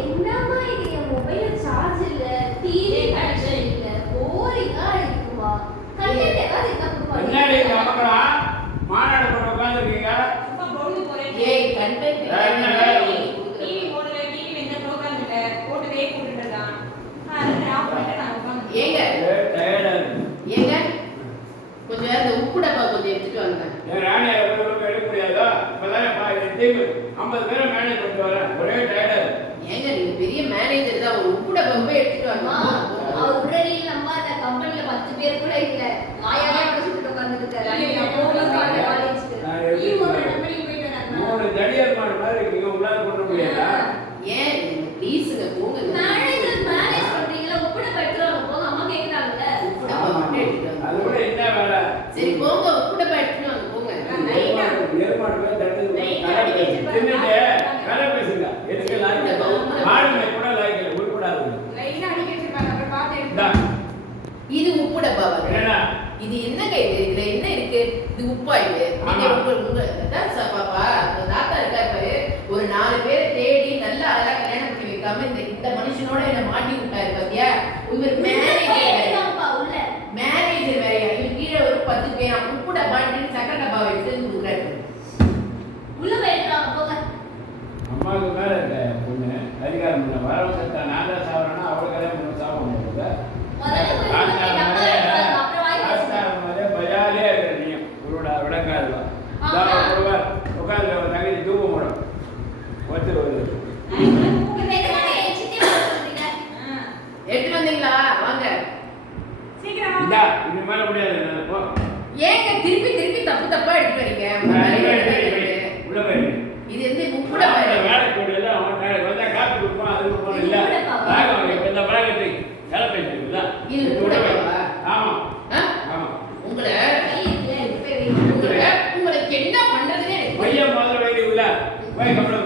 என்னம்மா இது, என் மொபைல்ல சார்ஜ் இல்ல, டிவி கனெக்ஷன் இல்ல, போரிங்கா இருக்குமா? கண்டென்ட் ஏதாவது இருந்தா கொடுப்பாங்க. முன்னாடி நமக்கடா மாநாடு போட உட்கார்ந்திருக்கீங்க. சும்மா பொழுது போறேன். ஏய் கண்டென்ட் டிவி போடல, டிவி எந்த ப்ரோகிராம் இல்ல, போட்டுதே போட்டுட்டதான். அது ஆஃப் பண்ணிட்டு நான் உட்கார்ந்து. ஏங்க டயர்டா இருக்கு. ஏங்க கொஞ்சம் அந்த உப்பு டப்பா கொஞ்சம் எடுத்துட்டு வாங்க. என் ராணியை எவ்வளவு எடுக்க முடியாதா? இப்பதான் டீம் 50 பேரை மேனேஜ் பண்ணிட்டு வரேன். ஒரே டயர்டா இருக்கு. ஏங்க நீங்க பெரிய மேனேஜர் தான், ஒரு உப்பு டப்பா போய் எடுத்துட்டு அம்மா, வாங்க. அவர் உடனே நம்ம அந்த கம்பெனில 10 பேர் கூட இல்ல, வாயாவே பேசிட்டு உட்கார்ந்துட்டு இருக்காரு. நான் போகலாம் காலேஜ்க்கு. நீ ஒரு கம்பெனிக்கு போயிட்டு வராங்க. 3 தடியார் மாடு மாதிரி இருக்கீங்க. உங்களால பண்ண முடியாதா? ஏன் ப்ளீஸ்ங்க போங்க. மேனேஜ் பண்றீங்களா? உப்புட பெட்ரோல் போங்க, அம்மா கேக்குறாங்கல. உப்பு டப்பா மட்டும் எடுத்துட்டு வாங்க. அது கூட என்ன வேலை? சரி போங்க, உப்பு டப்பா எடுத்துட்டு வாங்க போங்க. ஏற்பாடு பேர் தின்னுட்டு வேலை பேசுங்க. எதுக்கு லாய்க்கு மாடுமை கூட லாய்க்கல உருப்படாது. லைனா அடிக்க வச்சிருப்பாங்க, அப்புறம் பார்த்து இந்தா. இது உப்பு டப்பாவா? என்னடா? இது என்னங்க இது? இதுல என்ன இருக்கு? இது உப்பா இது? நீங்க உங்க பாப்பா உங்க தாத்தா இருக்காரு பாரு, ஒரு 4 பேரை தேடி நல்லா அழகா கல்யாணம் பண்ணி வைக்காம இந்த மனுஷனோட என்ன மாட்டி விட்டாரு பாத்தியா? இவர் மேனேஜர் வேறையா? இவர் கீழே ஒரு 10 பேரா உப்பு டப்பான்னு சக்கரை டப்பா எடுத்து கொடுக்குறாரு. உள்ள போயிடுறாங்க போங்க. அம்மாவுக்கு மேல இருக்க பொண்ணு அதிகாரம் பண்ண வரவங்க செத்தா நான் தான் சாவறேன்னா அவளுக்கு கல்யாணம் பண்ண சாவ முடியாது. பஜாலியா இருக்கிற நீ விடங்காதுவா உட்காந்து தங்கச்சி தூக்க முடியும். ஒருத்தர் வருது. எடுத்து வந்தீங்களா? வாங்க சீக்கிரம் இந்தா இது மேல முடியாது. போ ஏங்க திருப்பி திருப்பி தப்பு தப்பா எடுத்து வரீங்க? உள்ள போயிரு. இது வந்து உப்பு டப்பா. வேலை கூடியது அவன் வந்தா காப்பி கொடுப்பான். அது கொடுப்பான். இல்ல பேக் வாங்க. இந்த பேக்கை வேலை பேசிட்டு இது உப்பு டப்பாவா? ஆமா ஆமா. உங்களுக்கு என்ன பண்றதுன்னு பையன் முதல்ல வைக்க உள்ள போய் கப்பல